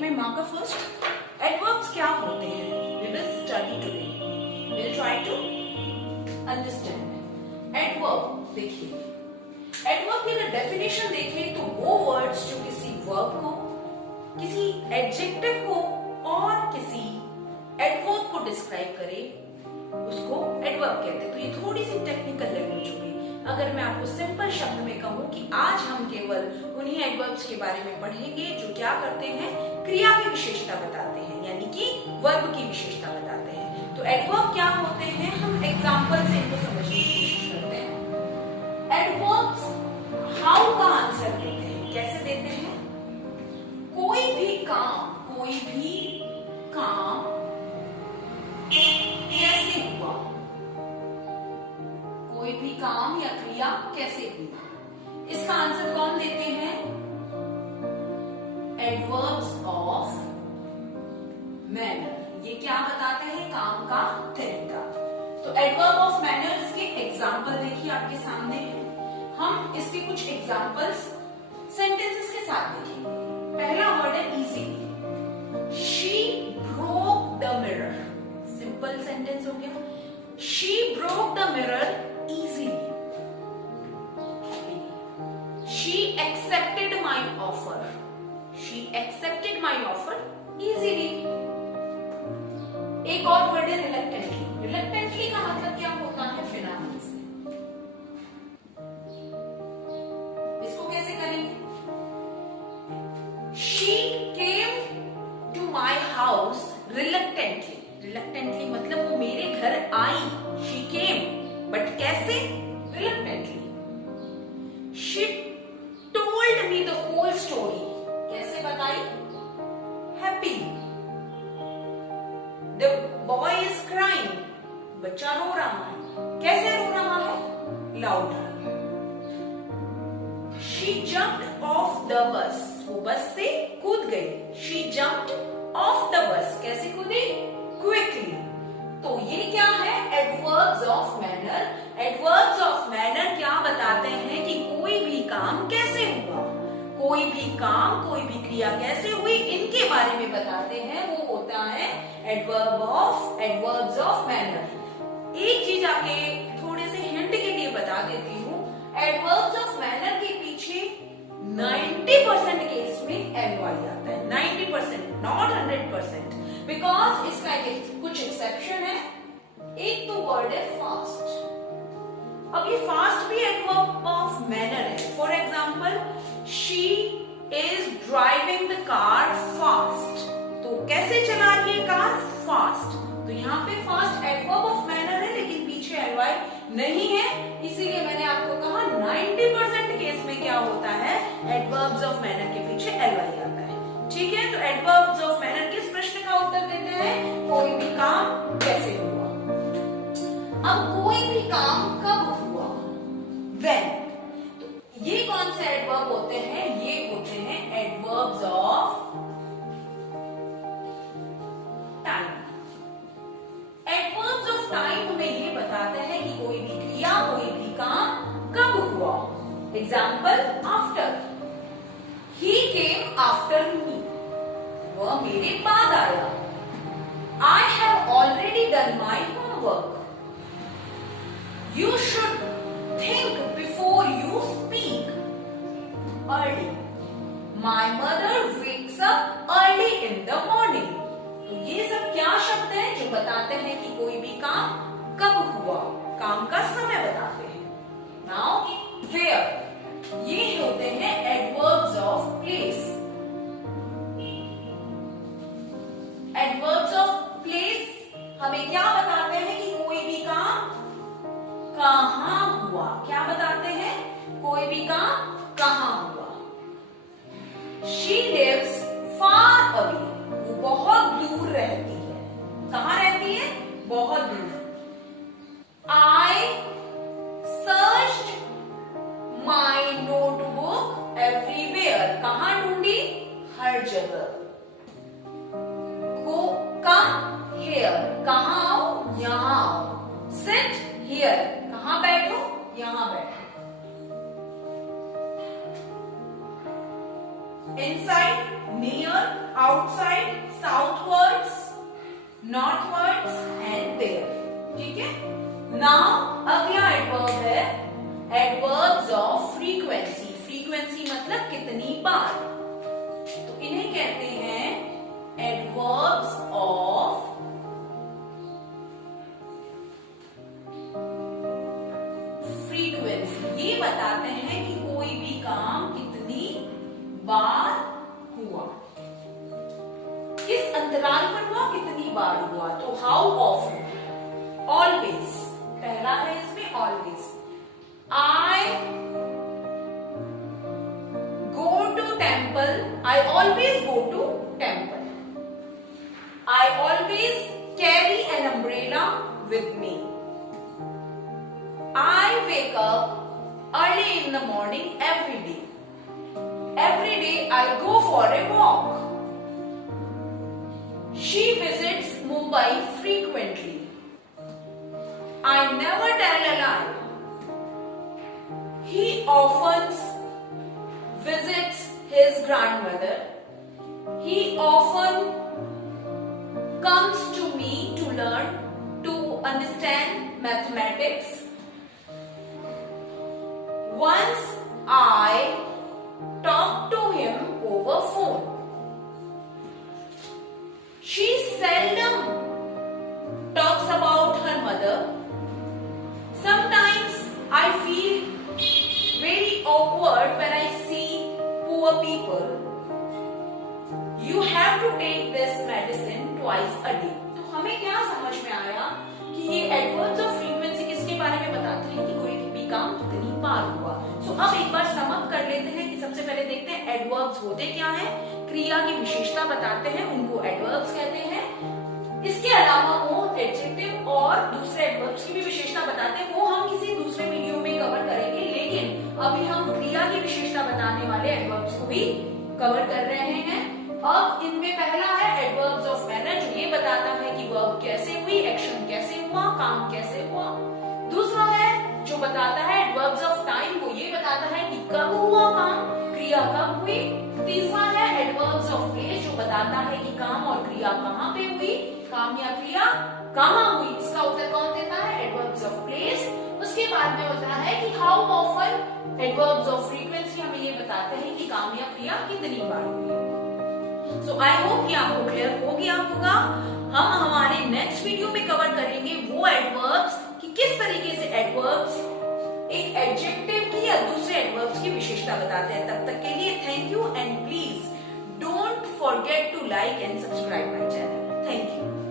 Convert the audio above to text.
Take my marker first. Adverbs क्या होते हैं? We will study today, we will try to understand. Adverb देखिए, adverb की अगर डेफिनेशन देखें तो वो वर्ड्स जो किसी वर्ब को, किसी एडजेक्टिव को और किसी एडवर्ब को डिस्क्राइब करे उसको एडवर्ब कहते हैं। तो ये थोड़ी सी टेक्निकल लैंग्वेज हो गई। अगर मैं आपको सिंपल शब्द में कहूं कि आज हम केवल उन्हीं एडवर्ब्स के बारे में पढ़ेंगे जो क्या करते हैं, क्रिया की विशेषता बताते हैं, यानी कि वर्ब की विशेषता बताते हैं। तो एडवर्ब क्या होते हैं, हम एग्जांपल से इनको समझने की कोशिश करते हैं। एडवर्ब्स हाउ का आंसर देते हैं, कैसे देते हैं? कोई भी काम कैसे हुआ, कोई भी काम या क्रिया कैसे हुई, इसका आंसर कौन देते हैं? Adverbs of manner. ये क्या बताते हैं? काम का तरीका। तो एडवर्ब ऑफ मैनर्स के एग्जाम्पल देखिए आपके सामने है। हम इसके कुछ एग्जाम्पल्स सेंटेंसेस के साथ देखेंगे। पहला वर्ड है easily. She broke the mirror. Simple sentence हो गया। She broke the mirror easily. She accepted my offer. She accepted my offer easily. एक और वर्ड है reluctantly. Reluctantly का मतलब क्या होता है? बिना मन से। इसको कैसे करेंगे? She came to my house reluctantly. Reluctantly मतलब वो मेरे घर आई। She came. बट कैसे? Reluctantly. She told me the whole story. कैसे बताई? Happy. The boy is crying. बच्चा रो रहा है। कैसे रो रहा है? Loudly. She jumped off the bus. वो बस से कूद गई। She jumped off the bus. कैसे कूदी? Quickly. तो ये क्या है? Adverbs of manner. Adverbs of manner क्या बताते हैं कि कोई भी काम कैसे हुआ, कोई भी काम, कोई भी क्रिया कैसे हुई, इनके बारे में बताते हैं। वो होता है एडवर्ब्स ऑफ मैनर। एक चीज आपके थोड़े से हिंट के लिए बता देती हूँ, एडवर्ब्स ऑफ मैनर के पीछे 90% केस में एलवाई आता है। 90%, नॉट 100%, बिकॉज इसका कुछ एक्सेप्शन है। एक तो वर्ड है फास्ट। अब ये फास्ट भी एडवर्ब ऑफ मैनर है। For example, she is driving the car fast. तो कैसे चला रही है कार? फास्ट। तो यहाँ पे फास्ट एडवर्ब ऑफ मैनर है, लेकिन पीछे एलवाई नहीं है। इसीलिए मैंने आपको कहा 90% केस में क्या होता है, एडवर्ब्स ऑफ मैनर के पीछे एलवाई आता है। ठीक है, तो एडवर्ब्स ऑफ मैनर किस प्रश्न का उत्तर देते हैं? कोई भी काम कैसे हुआ। अब कोई भी काम कब हुआ? When. तो ये कौन से एडवर्ब होते हैं? ये होते हैं adverbs of time. Adverbs of time हमें ये बताते हैं कि कोई भी क्रिया, कोई भी काम कब हुआ। Example, after. He came after me. वह मेरे बाद आया। I have already done my homework. You should think before you speak. Early. My mother wakes up early in the morning. तो ये सब क्या शब्द हैं जो बताते हैं कि कोई भी काम कब हुआ, काम का समय बताते हैं। Now, where. ये होते हैं adverbs of place. Adverbs of place हमें क्या बताते हैं कि कोई भी काम कहां हुआ। क्या बताते हैं? कोई भी काम कहां हुआ। She lives far away. वो बहुत दूर रहती है। कहां रहती है? बहुत दूर। I searched my notebook everywhere. कहां ढूंढी? हर जगह। Go, come here. कहां आओ? यहां आओ। Sit here. कहां बैठो? यहां बैठो। Inside, near, outside, southwards, northwards and there. ठीक है? Now अगला एडवर्ब है एडवर्ब्स ऑफ फ्रीक्वेंसी. फ्रीक्वेंसी मतलब कितनी बार, तो इन्हें कहते हैं एडवर्ब्स ऑफ फ्रीक्वेंसी. ये बताते हैं कि कोई भी काम कितनी बार हुआ, किस अंतराल पर हुआ, कितनी बार हुआ. तो हाउ ऑफन, ऑलवेज पहला है इसमें always. I go to temple, I always go to temple. I always carry an umbrella with me. I wake up early in the morning every day. Every day I go for a walk. She visits Mumbai frequently. I never tell a lie. He often visits his grandmother. He often comes to me to learn, to understand mathematics. Once I talked to him over phone. She seldom talks about her mother. Sometimes I feel very awkward when I see poor people. You have to take this medicine twice a day. तो हमें क्या समझ में आया कि ये adverbs of frequency किसके बारे में बताते हैं कि कोई भी काम कितनी बार हुआ. सो अब एक बार समअप कर लेते हैं कि सबसे पहले देखते हैं एडवर्ब्स होते क्या हैं. क्रिया की विशेषता बताते हैं, उनको एडवर्ब्स कहते हैं. इसके अलावा वो एडजेक्टिव और दूसरे एडवर्ब्स की भी विशेषता बताते हैं, वो हम किसी दूसरे वीडियो में कवर करेंगे. लेकिन अभी हम क्रिया की विशेषता बताने वाले एडवर्ब्स को भी कवर कर रहे हैं. अब इनमें पहला है एडवर्ब्स ऑफ मैनर, जो ये बताता है कि वर्ब कैसे हुई, एक्शन कैसे हुआ, काम कैसे हुआ. दूसरा है जो बताता है एडवर्ब्स ऑफ टाइम, वो ये बताता है कि कब हुआ काम, क्रिया कब हुई. तीसरा है एडवर्ब्स ऑफ प्लेस, जो बताता है कि काम और क्रिया कहाँ पे हुई, काम या क्रिया कहाँ हुई. इसका उत्तर कौन देता है, एडवर्ब्स ऑफ प्लेस. उसके बाद में होता है कि how often, adverbs of frequency हमें ये बताते हैं कि काम या क्रिया कितनी बार हुई. सो आई होप कि आपको क्लियर हो गया होगा. हम हमारे नेक्स्ट वीडियो में कवर करेंगे वो एडवर्ब्स कि किस तरीके से एडवर्ब्स एक एडजेक्टिव की या दूसरे एडवर्ब्स की विशेषता बताते हैं. तब तक के लिए thank you and please don't forget to like and subscribe my channel. Thank you.